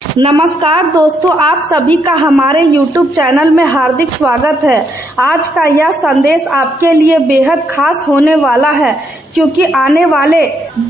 नमस्कार दोस्तों, आप सभी का हमारे YouTube चैनल में हार्दिक स्वागत है। आज का यह संदेश आपके लिए बेहद खास होने वाला है, क्योंकि आने वाले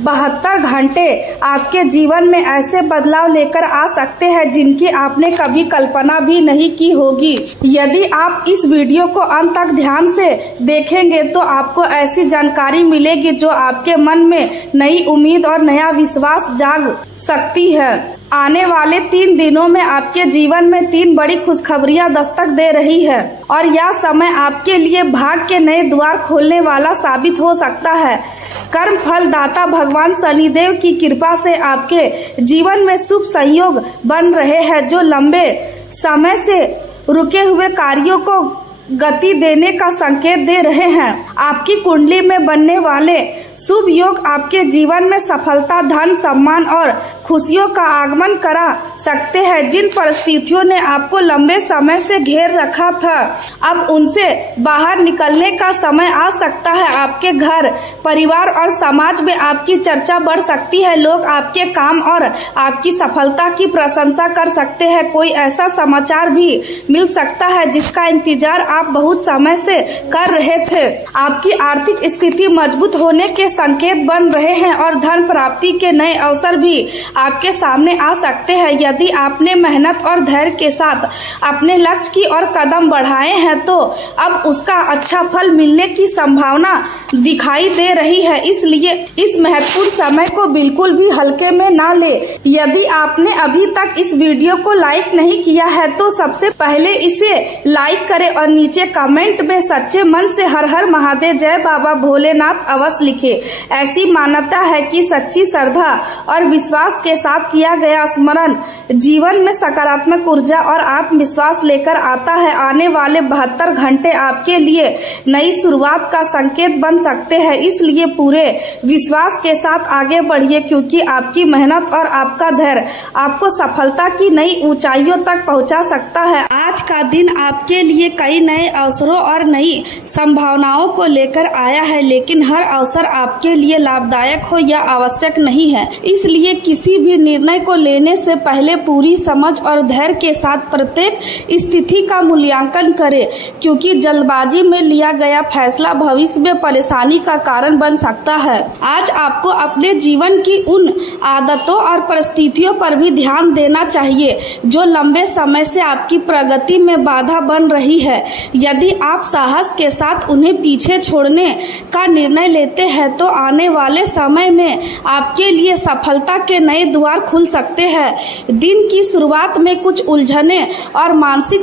72 घंटे आपके जीवन में ऐसे बदलाव लेकर आ सकते हैं जिनकी आपने कभी कल्पना भी नहीं की होगी। यदि आप इस वीडियो को अंत तक ध्यान से देखेंगे तो आपको ऐसी जानकारी मिलेगी जो आपके मन में नई उम्मीद और नया विश्वास जाग सकती है। आने वाले 3 दिनों में आपके जीवन में 3 बड़ी खुशखबरियां दस्तक दे रही है और यह समय आपके लिए भाग्य के नए द्वार खोलने वाला साबित हो सकता है। कर्म फल दाता भगवान शनिदेव की कृपा से आपके जीवन में शुभ संयोग बन रहे हैं, जो लंबे समय से रुके हुए कार्यों को गति देने का संकेत दे रहे हैं। आपकी कुंडली में बनने वाले शुभ योग आपके जीवन में सफलता, धन, सम्मान और खुशियों का आगमन करा सकते हैं। जिन परिस्थितियों ने आपको लंबे समय से घेर रखा था, अब उनसे बाहर निकलने का समय आ सकता है। आपके घर, परिवार और समाज में आपकी चर्चा बढ़ सकती है। लोग आपके काम और आपकी सफलता की प्रशंसा कर सकते हैं। कोई ऐसा समाचार भी मिल सकता है जिसका इंतजार आप बहुत समय से कर रहे थे। आपकी आर्थिक स्थिति मजबूत होने के संकेत बन रहे हैं और धन प्राप्ति के नए अवसर भी आपके सामने आ सकते हैं। यदि आपने मेहनत और धैर्य के साथ अपने लक्ष्य की ओर कदम बढ़ाए हैं तो अब उसका अच्छा फल मिलने की संभावना दिखाई दे रही है। इसलिए इस महत्वपूर्ण समय को बिल्कुल भी हल्के में ना ले। यदि आपने अभी तक इस वीडियो को लाइक नहीं किया है तो सबसे पहले इसे लाइक करें और नीचे कमेंट में सच्चे मन से हर हर महादेव, जय बाबा भोलेनाथ अवश्य लिखे। ऐसी मान्यता है कि सच्ची श्रद्धा और विश्वास के साथ किया गया स्मरण जीवन में सकारात्मक ऊर्जा और आत्मविश्वास लेकर आता है। आने वाले 72 घंटे आपके लिए नई शुरुआत का संकेत बन सकते हैं, इसलिए पूरे विश्वास के साथ आगे बढ़िए, क्योंकि आपकी मेहनत और आपका धैर्य आपको सफलता की नई ऊंचाइयों तक पहुंचा सकता है। आज का दिन आपके लिए कई नए अवसरों और नई संभावनाओं को लेकर आया है, लेकिन हर अवसर आपके लिए लाभदायक हो यह आवश्यक नहीं है। इसलिए किसी भी निर्णय को लेने से पहले पूरी समझ और धैर्य के साथ प्रत्येक स्थिति का मूल्यांकन करें, क्योंकि जल्दबाजी में लिया गया फैसला भविष्य में परेशानी का कारण बन सकता है। आज आपको अपने जीवन की उन आदतों और परिस्थितियों पर भी ध्यान देना चाहिए जो लंबे समय से आपकी प्रगति में बाधा बन रही है। यदि आप साहस के साथ उन्हें पीछे छोड़ने का निर्णय लेते हैं तो आने वाले समय में आपके लिए सफलता के नए द्वार खुल सकते हैं। दिन की शुरुआत में कुछ उलझने और मानसिक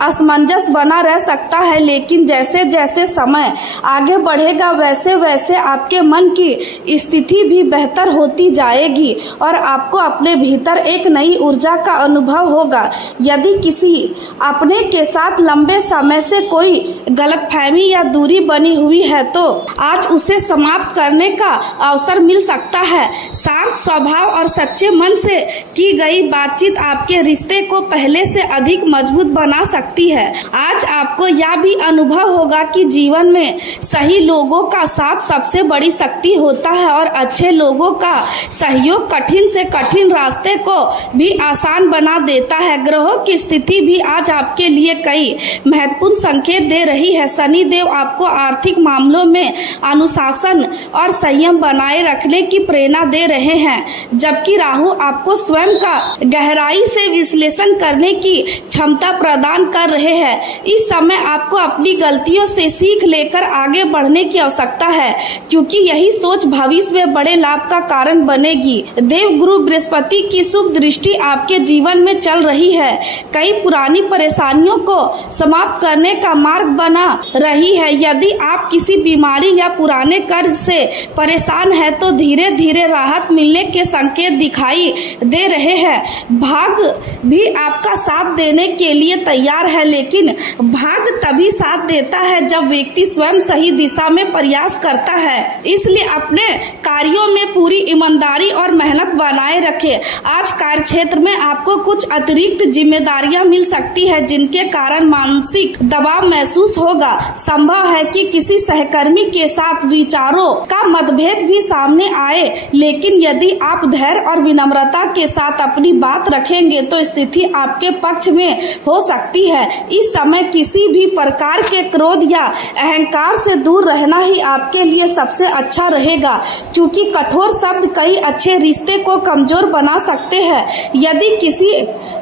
असमंजस बना रह सकता है, लेकिन जैसे जैसे समय आगे बढ़ेगा वैसे वैसे आपके मन की स्थिति भी बेहतर होती जाएगी और आपको अपने भीतर एक नई ऊर्जा का अनुभव होगा। यदि किसी अपने के साथ लंबे समय से कोई गलतफहमी या दूरी बनी हुई है तो आज उसे समाप्त करने का अवसर मिल सकता है। शांत स्वभाव और सच्चे मन से की गई बातचीत आपके रिश्ते को पहले से अधिक मजबूत बना सकती है। आज आपको यह भी अनुभव होगा कि जीवन में सही लोगों का साथ सबसे बड़ी शक्ति होता है और अच्छे लोगों का सहयोग कठिन से कठिन रास्ते को भी आसान बना देता है। ग्रहों की स्थिति भी आज आपके लिए कई महत्वपूर्ण संकेत दे रही है। शनि देव आपको आर्थिक मामलों में अनुशासन और संयम बनाए रखने की प्रेरणा दे रहे हैं, जबकि राहु आपको स्वयं का गहराई से विश्लेषण करने की क्षमता प्रदान कर रहे हैं। इस समय आपको अपनी गलतियों से सीख लेकर आगे बढ़ने की आवश्यकता है, क्योंकि यही सोच भविष्य में बड़े लाभ का कारण बनेगी। देवगुरु बृहस्पति की शुभ दृष्टि आपके जीवन में चल रही है, कई पुरानी परेशानियों को समाप्त करने का मार्ग बना रही है। यदि आप किसी बीमारी या पुराने कर्ज से परेशान हैं तो धीरे धीरे राहत मिलने के संकेत दिखाई दे रहे हैं। भाग्य भी आपका साथ देने के लिए तैयार तैयार है, लेकिन भाग्य तभी साथ देता है जब व्यक्ति स्वयं सही दिशा में प्रयास करता है। इसलिए अपने कार्यों में पूरी ईमानदारी और मेहनत बनाए रखें। आज कार्य क्षेत्र में आपको कुछ अतिरिक्त जिम्मेदारियां मिल सकती है, जिनके कारण मानसिक दबाव महसूस होगा। संभव है कि किसी सहकर्मी के साथ विचारों का मतभेद भी सामने आए, लेकिन यदि आप धैर्य और विनम्रता के साथ अपनी बात रखेंगे तो स्थिति आपके पक्ष में हो सकती है। इस समय किसी भी प्रकार के क्रोध या अहंकार से दूर रहना ही आपके लिए सबसे अच्छा रहेगा, क्योंकि कठोर शब्द कई अच्छे रिश्ते को कमजोर बना सकते हैं। यदि किसी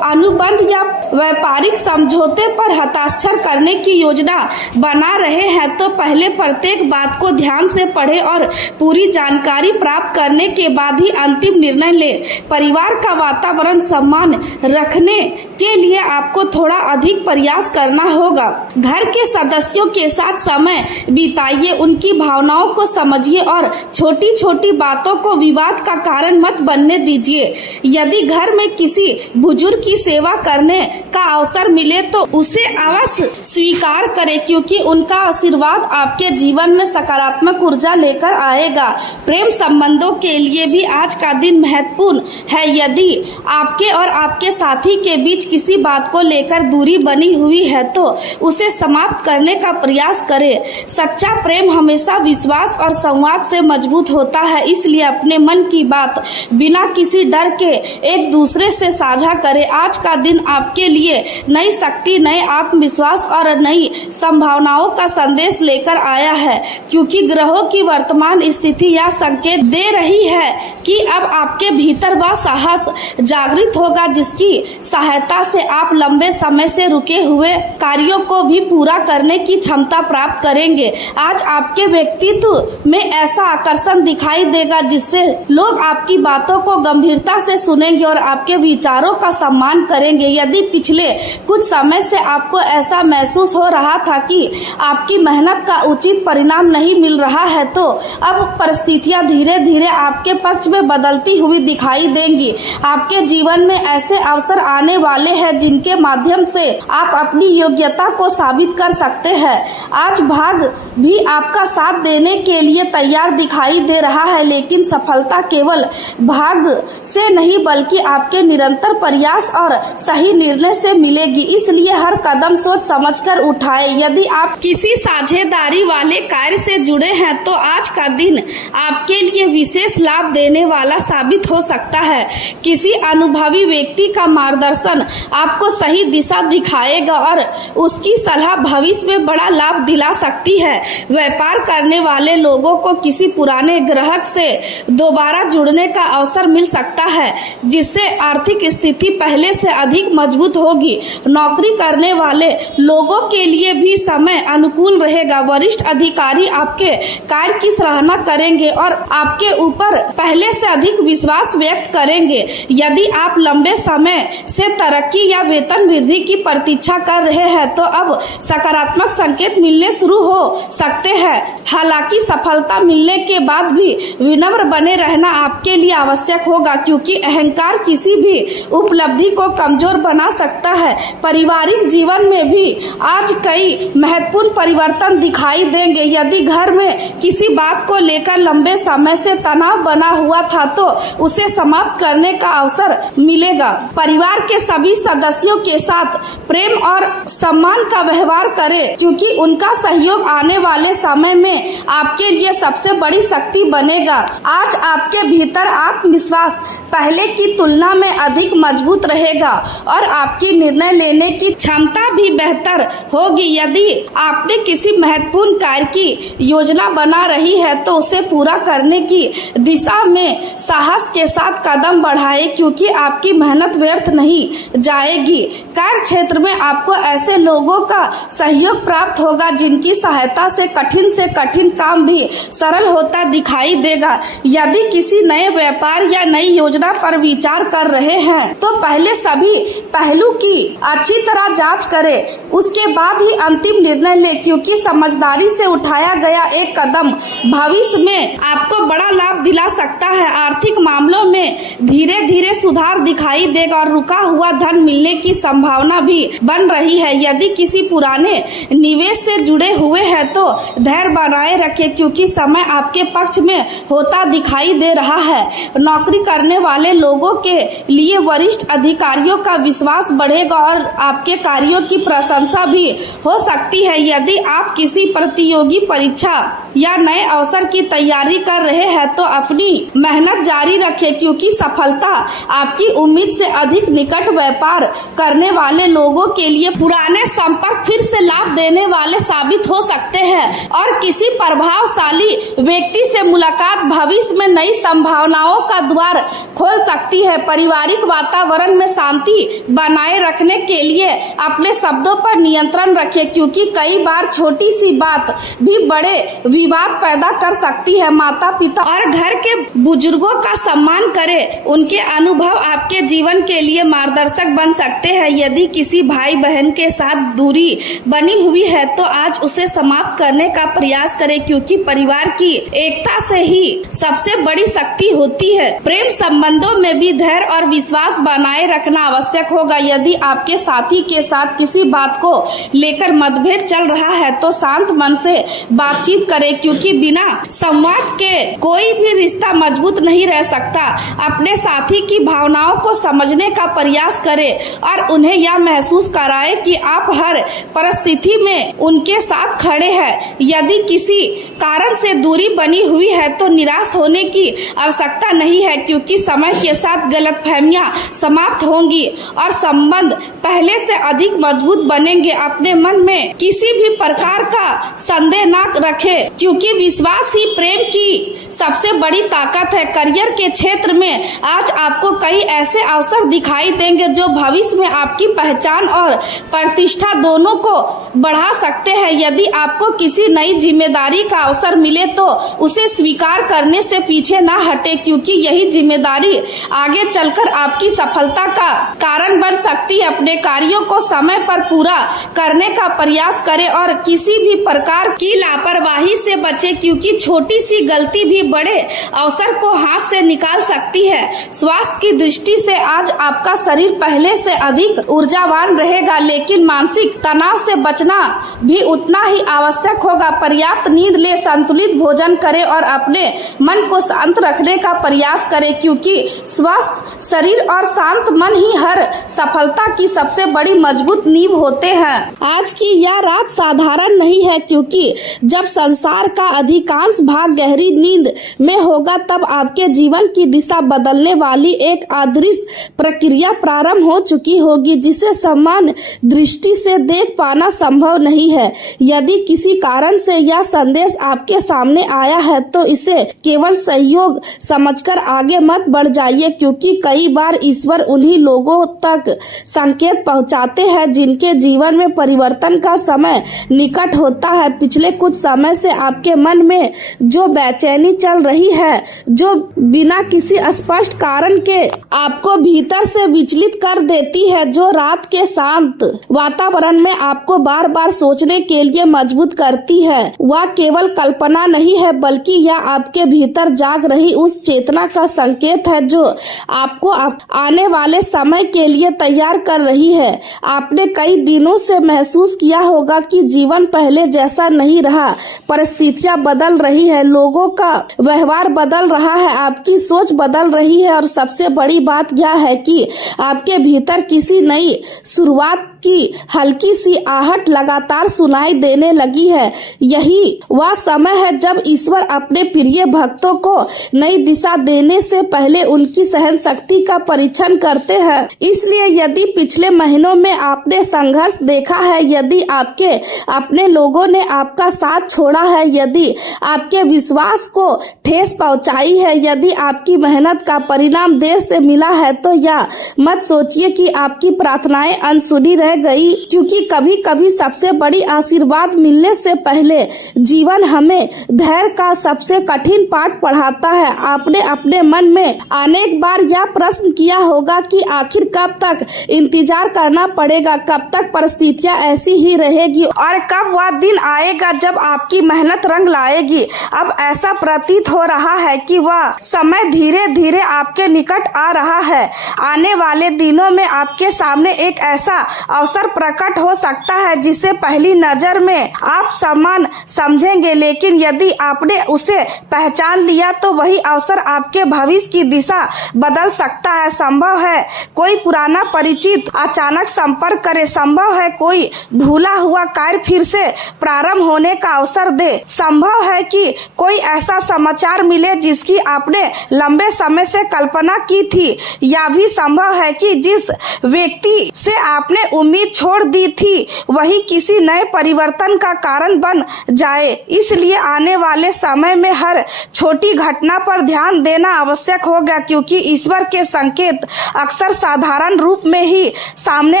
अनुबंध या व्यापारिक समझौते पर हस्ताक्षर करने की योजना बना रहे हैं तो पहले प्रत्येक बात को ध्यान से पढ़ें और पूरी जानकारी प्राप्त करने के बाद ही अंतिम निर्णय लें। परिवार का वातावरण सम्मान रखने के लिए आपको थोड़ा अधिक प्रयास करना होगा। घर के सदस्यों के साथ समय बिताइए, उनकी भावनाओं को समझिए और छोटी छोटी बातों को विवाद का कारण मत बनने दीजिए। यदि घर में किसी बुजुर्ग की सेवा करने का अवसर मिले तो उसे अवश्य स्वीकार करें, क्योंकि उनका आशीर्वाद आपके जीवन में सकारात्मक ऊर्जा लेकर आएगा। प्रेम संबंधों के लिए भी आज का दिन महत्वपूर्ण है। यदि आपके और आपके साथी के बीच किसी बात को लेकर दूरी बनी हुई है तो उसे समाप्त करने का प्रयास करें। सच्चा प्रेम हमेशा विश्वास और संवाद से मजबूत होता है, इसलिए अपने मन की बात बिना किसी डर के एक दूसरे से साझा करें। आज का दिन आपके लिए नई शक्ति, नए आत्मविश्वास और नई संभावनाओं का संदेश लेकर आया है, क्योंकि ग्रहों की वर्तमान स्थिति यह संकेत दे रही है कि अब आपके भीतर वह साहस जागृत होगा जिसकी सहायता से आप लंबे समय से रुके हुए कार्यों को भी पूरा करने की क्षमता प्राप्त करेंगे। आज आपके व्यक्तित्व में ऐसा आकर्षण दिखाई देगा जिससे लोग आपकी बातों को गंभीरता से सुनेंगे और आपके विचारों का सम्मान करेंगे। यदि पिछले कुछ समय से आपको ऐसा महसूस हो रहा था कि आपकी मेहनत का उचित परिणाम नहीं मिल रहा है तो अब परिस्थितियां धीरे धीरे आपके पक्ष में बदलती हुई दिखाई देंगी। आपके जीवन में ऐसे अवसर आने वाले हैं जिनके माध्यम से आप अपनी योग्यता को साबित कर सकते हैं। आज भाग्य भी आपका साथ देने के लिए तैयार दिखाई दे रहा है, लेकिन सफलता केवल भाग्य से नहीं बल्कि आपके निरंतर प्रयास और सही निर्णय से मिलेगी। इसलिए हर कदम सोच समझकर उठाएं। यदि आप किसी साझेदारी वाले कार्य से जुड़े हैं तो आज का दिन आपके लिए विशेष लाभ देने वाला साबित हो सकता है। किसी अनुभवी व्यक्ति का मार्गदर्शन आपको सही दिशा दिखाएगा और उसकी सलाह भविष्य में बड़ा लाभ दिला सकती है। व्यापार करने वाले लोगों को किसी पुराने ग्राहक से दोबारा जुड़ने का अवसर मिल सकता है, जिससे आर्थिक स्थिति पहले से अधिक मजबूत होगी। नौकरी करने वाले लोगों के लिए भी समय अनुकूल रहेगा। वरिष्ठ अधिकारी आपके कार्य की सराहना करेंगे और आपके ऊपर पहले से अधिक विश्वास व्यक्त करेंगे। यदि आप लंबे समय से तरक्की या वेतन वृद्धि की प्रतीक्षा कर रहे हैं तो अब सकारात्मक संकेत मिलने शुरू हो सकते हैं। हालांकि सफलता मिलने के बाद भी विनम्र बने रहना आपके लिए आवश्यक होगा, क्योंकि अहंकार किसी भी उपलब्धि को कमजोर बना सकता है। पारिवारिक जीवन में भी आज कई महत्वपूर्ण परिवर्तन दिखाई देंगे। यदि घर में किसी बात को लेकर लंबे समय से तनाव बना हुआ था तो उसे समाप्त करने का अवसर मिलेगा। परिवार के सभी सदस्यों के साथ प्रेम और सम्मान का व्यवहार करें, क्योंकि उनका सहयोग आने वाले समय में आपके लिए सबसे बड़ी शक्ति बनेगा। आज आपके भीतर आत्मविश्वास पहले की तुलना में अधिक मजबूत रहेगा और आपकी निर्णय लेने की क्षमता भी बेहतर होगी। यदि आपने किसी महत्वपूर्ण कार्य की योजना बना रही है तो उसे पूरा करने की दिशा में साहस के साथ कदम बढ़ाएं, क्योंकि आपकी मेहनत व्यर्थ नहीं जाएगी। कार्य क्षेत्र में आपको ऐसे लोगों का सहयोग प्राप्त होगा जिनकी सहायता से कठिन काम भी सरल होता दिखाई देगा। यदि किसी नए व्यापार या नई योजना पर विचार कर रहे हैं तो पहले सभी पहलू की अच्छी तरह जांच करें, उसके बाद ही अंतिम निर्णय लें, क्योंकि समझदारी से उठाया गया एक कदम भविष्य में आपको बड़ा लाभ दिला सकता है। आर्थिक मामलों में धीरे धीरे सुधार दिखाई देगा और रुका हुआ धन धन मिलने की संभावना भी बन रही है। यदि किसी पुराने निवेश से जुड़े हुए हैं तो धैर्य बनाए रखें, क्योंकि समय आपके पक्ष में होता दिखाई दे रहा है। नौकरी करने वाले लोगों के लिए वरिष्ठ अधिकारियों का विश्वास बढ़ेगा और आपके कार्यों की प्रशंसा भी हो सकती है। यदि आप किसी प्रतियोगी परीक्षा या नए अवसर की तैयारी कर रहे हैं तो अपनी मेहनत जारी रखें, क्योंकि सफलता आपकी उम्मीद से अधिक निकट। व्यापार करने वाले लोगों के लिए पुराने संपर्क फिर से लाभ देने वाले साबित हो सकते हैं और किसी प्रभावशाली व्यक्ति से मुलाकात भविष्य में नई संभावनाओं का द्वार खोल सकती है। पारिवारिक वातावरण में शांति बनाए रखने के लिए अपने शब्दों पर नियंत्रण रखें, क्योंकि कई बार छोटी सी बात भी बड़े विवाद पैदा कर सकती है। माता पिता और घर के बुजुर्गों का सम्मान करें, उनके अनुभव आपके जीवन के लिए मार्गदर्शक बन सकते हैं। यदि किसी भाई बहन के साथ दूरी बनी हुई है तो आज उसे समाप्त करने का प्रयास करें, क्योंकि परिवार की एकता से ही सबसे बड़ी शक्ति होती है। प्रेम संबंधों में भी धैर्य और विश्वास बनाए रखना आवश्यक होगा। यदि आपके साथी के साथ किसी बात को लेकर मतभेद चल रहा है तो शांत मन से बातचीत करें, क्योंकि बिना संवाद के कोई भी रिश्ता मजबूत नहीं रह सकता। अपने साथी की भावनाओं को समझने का प्रयास करें और उन्हें यह महसूस कराएं कि आप हर परिस्थिति में उनके साथ खड़े हैं। यदि किसी कारण से दूरी बनी हुई है तो निराश होने की आवश्यकता नहीं है, क्योंकि समय के साथ गलतफहमियां समाप्त होंगी और संबंध पहले से अधिक मजबूत बनेंगे। अपने मन में किसी भी प्रकार का संदेह न रखें, क्योंकि विश्वास ही प्रेम की सबसे बड़ी ताकत है। करियर के क्षेत्र में आज आपको कई ऐसे अवसर दिखाई देंगे जो भविष्य में आपकी पहचान और प्रतिष्ठा दोनों को बढ़ा सकते हैं। यदि आपको किसी नई जिम्मेदारी का अवसर मिले तो उसे स्वीकार करने से पीछे न हटे, क्योंकि यही जिम्मेदारी आगे चलकर आपकी सफलता का कारण बन सकती है। अपने कार्यों को समय पर पूरा करने का प्रयास करें और किसी भी प्रकार की लापरवाही से बचें, क्योंकि छोटी सी गलती भी बड़े अवसर को हाथ से निकाल सकती है। स्वास्थ्य की दृष्टि से आज आपका शरीर पहले से अधिक ऊर्जावान रहेगा, लेकिन मानसिक तनाव से बचना भी उतना ही आवश्यक होगा। पर्याप्त नींद ले, संतुलित भोजन करें और अपने मन को शांत रखने का प्रयास करें, क्योंकि स्वस्थ शरीर और शांत मन ही हर सफलता की सबसे बड़ी मजबूत नींव होते हैं। आज की यह रात साधारण नहीं है, क्योंकि जब संसार का अधिकांश भाग गहरी नींद में होगा तब आपके जीवन की दिशा बदलने वाली एक अदृश्य प्रक्रिया प्रारंभ हो चुकी होगी, जिसे समान दृष्टि से देख पाना संभव नहीं है। यदि किसी कारण से यह संदेश आपके सामने आया है तो इसे केवल सहयोग समझकर आगे मत बढ़ जाइए, क्योंकि कई बार ईश्वर उन्हीं लोगों तक संकेत पहुंचाते हैं जिनके जीवन में परिवर्तन का समय निकट होता है। पिछले कुछ समय से आपके मन में जो बेचैनी चल रही है, जो बिना किसी स्पष्ट कारण के आपको भीतर से विचलित कर देती है, जो रात के शांत वातावरण में आपको बार बार सोचने के लिए मजबूर करती है, वह केवल कल्पना नहीं है, बल्कि यह आपके भीतर जाग रही उस चेतना का संकेत है जो आपको आने वाले समय के लिए तैयार कर रही है। आपने कई दिनों से महसूस किया होगा कि जीवन पहले जैसा नहीं रहा, परिस्थितियां बदल रही है, लोगों का व्यवहार बदल रहा है, आपकी सोच बदल रही है और सबसे बड़ी बात यह है कि आपके भीतर किसी नई शुरुआत की हल्की सी आहट लगातार सुनाई देने लगी है। यही वह समय है जब ईश्वर अपने प्रिय भक्तों को नई दिशा देने से पहले उनकी सहन शक्ति का परीक्षण करते हैं। इसलिए यदि पिछले महीनों में आपने संघर्ष देखा है, यदि आपके अपने लोगों ने आपका साथ छोड़ा है, यदि आपके विश्वास को ठेस पहुंचाई है, यदि आपकी मेहनत का परिणाम देर से मिला है, तो यह मत सोचिए कि आपकी प्रार्थनाएं अनसुनी रह रह गई, क्योंकि कभी कभी सबसे बड़ी आशीर्वाद मिलने से पहले जीवन हमें धैर्य का सबसे कठिन पाठ पढ़ाता है। आपने अपने मन में अनेक बार यह प्रश्न किया होगा कि आखिर कब तक इंतजार करना पड़ेगा, कब तक परिस्थितियां ऐसी ही रहेगी और कब वह दिन आएगा जब आपकी मेहनत रंग लाएगी। अब ऐसा प्रतीत हो रहा है कि वह समय धीरे धीरे आपके निकट आ रहा है। आने वाले दिनों में आपके सामने एक ऐसा अवसर प्रकट हो सकता है जिसे पहली नजर में आप समान समझेंगे, लेकिन यदि आपने उसे पहचान लिया तो वही अवसर आपके भविष्य की दिशा बदल सकता है। संभव है कोई पुराना परिचित अचानक संपर्क करे, संभव है कोई भूला हुआ कार्य फिर से प्रारंभ होने का अवसर दे, संभव है कि कोई ऐसा समाचार मिले जिसकी आपने लंबे समय से कल्पना की थी। यह भी संभव है कि जिस व्यक्ति से आपने उम्मीद छोड़ दी थी वही किसी नए परिवर्तन का कारण बन जाए। इसलिए आने वाले समय में हर छोटी घटना पर ध्यान देना आवश्यक होगा, क्योंकि ईश्वर के संकेत अक्सर साधारण रूप में ही सामने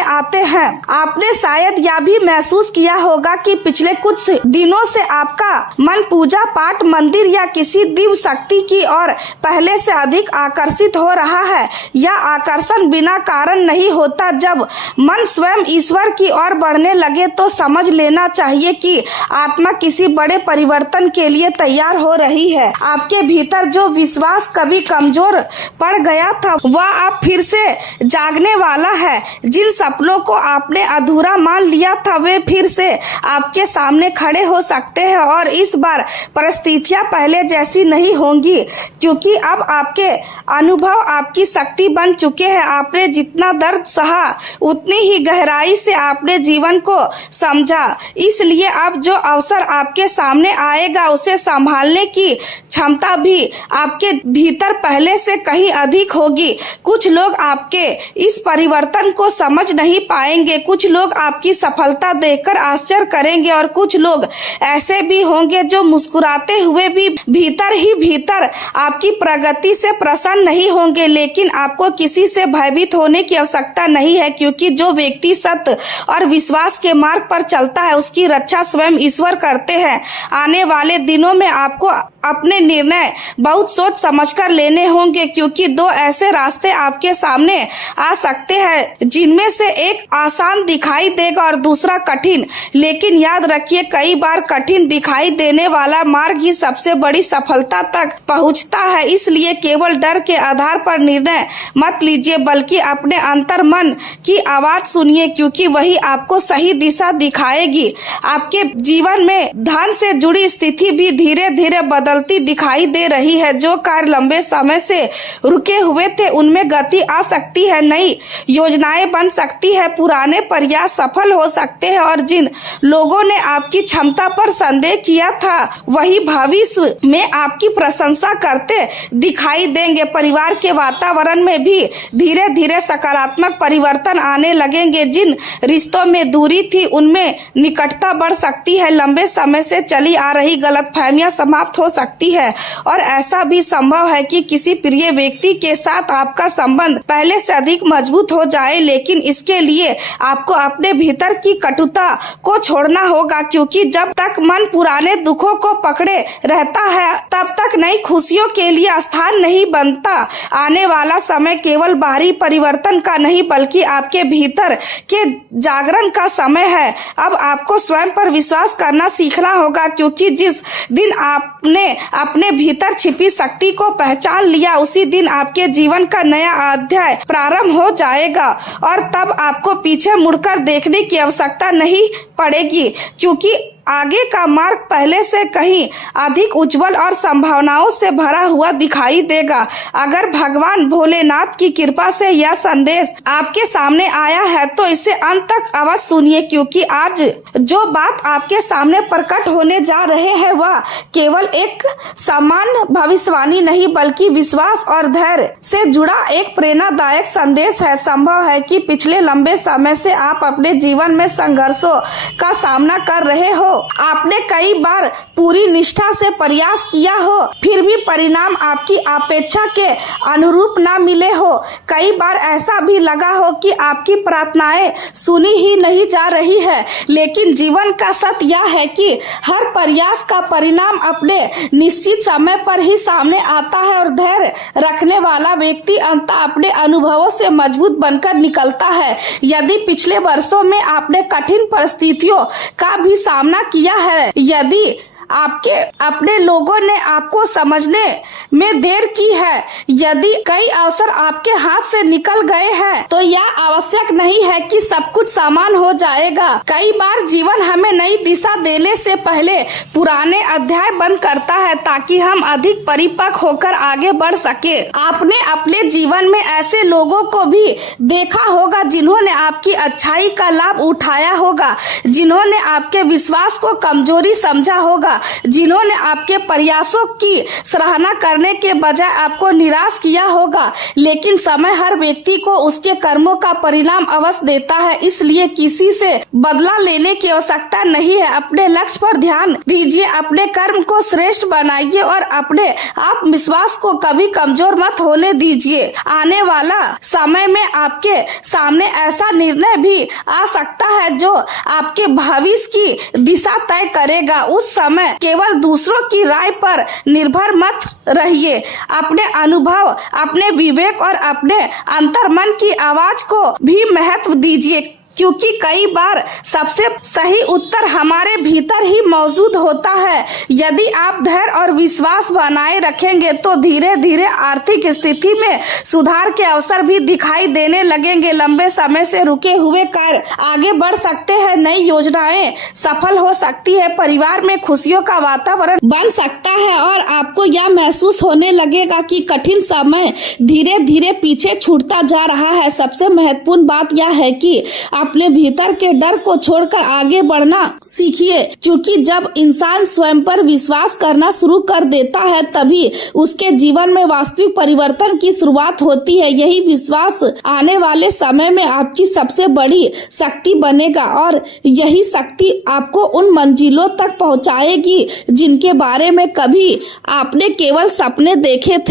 आते हैं। आपने शायद यह भी महसूस किया होगा कि पिछले कुछ दिनों से आपका मन पूजा पाठ, मंदिर या किसी दिव्य शक्ति की ओर पहले से अधिक आकर्षित हो रहा है। यह आकर्षण बिना कारण नहीं होता। जब मन स्वयं ईश्वर की ओर बढ़ने लगे तो समझ लेना चाहिए कि आत्मा किसी बड़े परिवर्तन के लिए तैयार हो रही है। आपके भीतर जो विश्वास कभी कमजोर पड़ गया था वह अब फिर से जागने वाला है। जिन सपनों को आपने अधूरा मान लिया था वे फिर से आपके सामने खड़े हो सकते हैं और इस बार परिस्थितियां पहले जैसी नहीं होंगी, क्योंकि अब आपके अनुभव आपकी शक्ति बन चुके हैं। आपने जितना दर्द सहा उतनी ही गहराई से आपने जीवन को समझा, इसलिए अब जो अवसर आपके सामने आएगा उसे संभालने की क्षमता भी आपके भीतर पहले से कहीं अधिक होगी। कुछ लोग आपके इस परिवर्तन को समझ नहीं पाएंगे, कुछ लोग आपकी सफलता देखकर आश्चर्य करेंगे और कुछ लोग ऐसे भी होंगे जो मुस्कुराते हुए भी भीतर ही भीतर आपकी प्रगति से प्रसन्न नहीं होंगे। लेकिन आपको किसी से भयभीत होने की आवश्यकता नहीं है, क्योंकि जो व्यक्ति सत्य और विश्वास के मार्ग पर चलता है उसकी रक्षा स्वयं ईश्वर करते हैं। आने वाले दिनों में आपको अपने निर्णय बहुत सोच समझकर लेने होंगे, क्योंकि दो ऐसे रास्ते आपके सामने आ सकते हैं जिनमें से एक आसान दिखाई देगा और दूसरा कठिन। लेकिन याद रखिए, कई बार कठिन दिखाई देने वाला मार्ग ही सबसे बड़ी सफलता तक पहुंचता है। इसलिए केवल डर के आधार पर निर्णय मत लीजिए, बल्कि अपने अंतर मन की आवाज सुनिए, क्योंकि वही आपको सही दिशा दिखाएगी। आपके जीवन में धन से जुड़ी स्थिति भी धीरे धीरे बदलती दिखाई दे रही है। जो कार्य लंबे समय से रुके हुए थे उनमें गति आ सकती है, नई योजनाएं बन सकती है, पुराने प्रयास सफल हो सकते हैं और जिन लोगों ने आपकी क्षमता पर संदेह किया था वही भविष्य में आपकी प्रशंसा करते दिखाई देंगे। परिवार के वातावरण में भी धीरे धीरे सकारात्मक परिवर्तन आने लगेंगे। जिन रिश्तों में दूरी थी उनमें निकटता बढ़ सकती है, लंबे समय से चली आ रही गलतफहमियां समाप्त हो सकती है और ऐसा भी संभव है कि किसी प्रिय व्यक्ति के साथ आपका संबंध पहले से अधिक मजबूत हो जाए। लेकिन इसके लिए आपको अपने भीतर की कटुता को छोड़ना होगा, क्योंकि जब तक मन पुराने दुखों को पकड़े रहता है तब तक नई खुशियों के लिए स्थान नहीं बनता। आने वाला समय केवल बाहरी परिवर्तन का नहीं बल्कि आपके भीतर के जागरण का समय है। अब आपको स्वयं पर विश्वास करना सीखना होगा, क्योंकि जिस दिन आपने अपने भीतर छिपी शक्ति को पहचान लिया उसी दिन आपके जीवन का नया अध्याय प्रारंभ हो जाएगा और तब आपको पीछे मुड़कर देखने की आवश्यकता नहीं पड़ेगी, क्योंकि आगे का मार्ग पहले से कहीं अधिक उज्जवल और संभावनाओं से भरा हुआ दिखाई देगा। अगर भगवान भोलेनाथ की कृपा से यह संदेश आपके सामने आया है तो इसे अंत तक अवश्य सुनिए, क्योंकि आज जो बात आपके सामने प्रकट होने जा रहे हैं वह केवल एक सामान्य भविष्यवाणी नहीं बल्कि विश्वास और धैर्य से जुड़ा एक प्रेरणादायक संदेश है। संभव है कि पिछले लंबे समय से आप अपने जीवन में संघर्षों का सामना कर रहे हो आपने कई बार पूरी निष्ठा से प्रयास किया हो, फिर भी परिणाम आपकी अपेक्षा के अनुरूप ना मिले हो। कई बार ऐसा भी लगा हो कि आपकी प्रार्थनाएं सुनी ही नहीं जा रही है, लेकिन जीवन का सत्य यह है कि हर प्रयास का परिणाम अपने निश्चित समय पर ही सामने आता है और धैर्य रखने वाला व्यक्ति अंततः अपने अनुभवों से मजबूत बनकर निकलता है। यदि पिछले वर्षों में आपने कठिन परिस्थितियों का भी सामना किया है, यदि आपके अपने लोगों ने आपको समझने में देर की है, यदि कई अवसर आपके हाथ से निकल गए हैं, तो यह आवश्यक नहीं है कि सब कुछ समान हो जाएगा। कई बार जीवन हमें नई दिशा देने से पहले पुराने अध्याय बंद करता है ताकि हम अधिक परिपक्व होकर आगे बढ़ सके। आपने अपने जीवन में ऐसे लोगों को भी देखा होगा जिन्होंने आपकी अच्छाई का लाभ उठाया होगा, जिन्होंने आपके विश्वास को कमजोरी समझा होगा, जिन्होंने आपके प्रयासों की सराहना करने के बजाय आपको निराश किया होगा। लेकिन समय हर व्यक्ति को उसके कर्मों का परिणाम अवश्य देता है, इसलिए किसी से बदला लेने की आवश्यकता नहीं है। अपने लक्ष्य पर ध्यान दीजिए, अपने कर्म को श्रेष्ठ बनाइए और अपने आत्मविश्वास को कभी कमजोर मत होने दीजिए। आने वाला समय में आपके सामने ऐसा निर्णय भी आ सकता है जो आपके भविष्य की दिशा तय करेगा। उस समय केवल दूसरों की राय पर निर्भर मत रहिए। अपने अनुभव, अपने विवेक और अपने अंतर्मन की आवाज को भी महत्व दीजिए, क्योंकि कई बार सबसे सही उत्तर हमारे भीतर ही मौजूद होता है। यदि आप धैर्य और विश्वास बनाए रखेंगे तो धीरे धीरे आर्थिक स्थिति में सुधार के अवसर भी दिखाई देने लगेंगे। लंबे समय से रुके हुए कार्य आगे बढ़ सकते हैं, नई योजनाएं सफल हो सकती है, परिवार में खुशियों का वातावरण बन सकता है और आपको यह महसूस होने लगेगा कि कठिन समय धीरे धीरे पीछे छूटता जा रहा है। सबसे महत्वपूर्ण बात यह है कि अपने भीतर के डर को छोड़कर आगे बढ़ना सीखिए, क्योंकि जब इंसान स्वयं पर विश्वास करना शुरू कर देता है तभी उसके जीवन में वास्तविक परिवर्तन की शुरुआत होती है। यही विश्वास आने वाले समय में आपकी सबसे बड़ी शक्ति बनेगा और यही शक्ति आपको उन मंजिलों तक पहुंचाएगी जिनके बारे में कभी आपने केवल सपने देखे थे।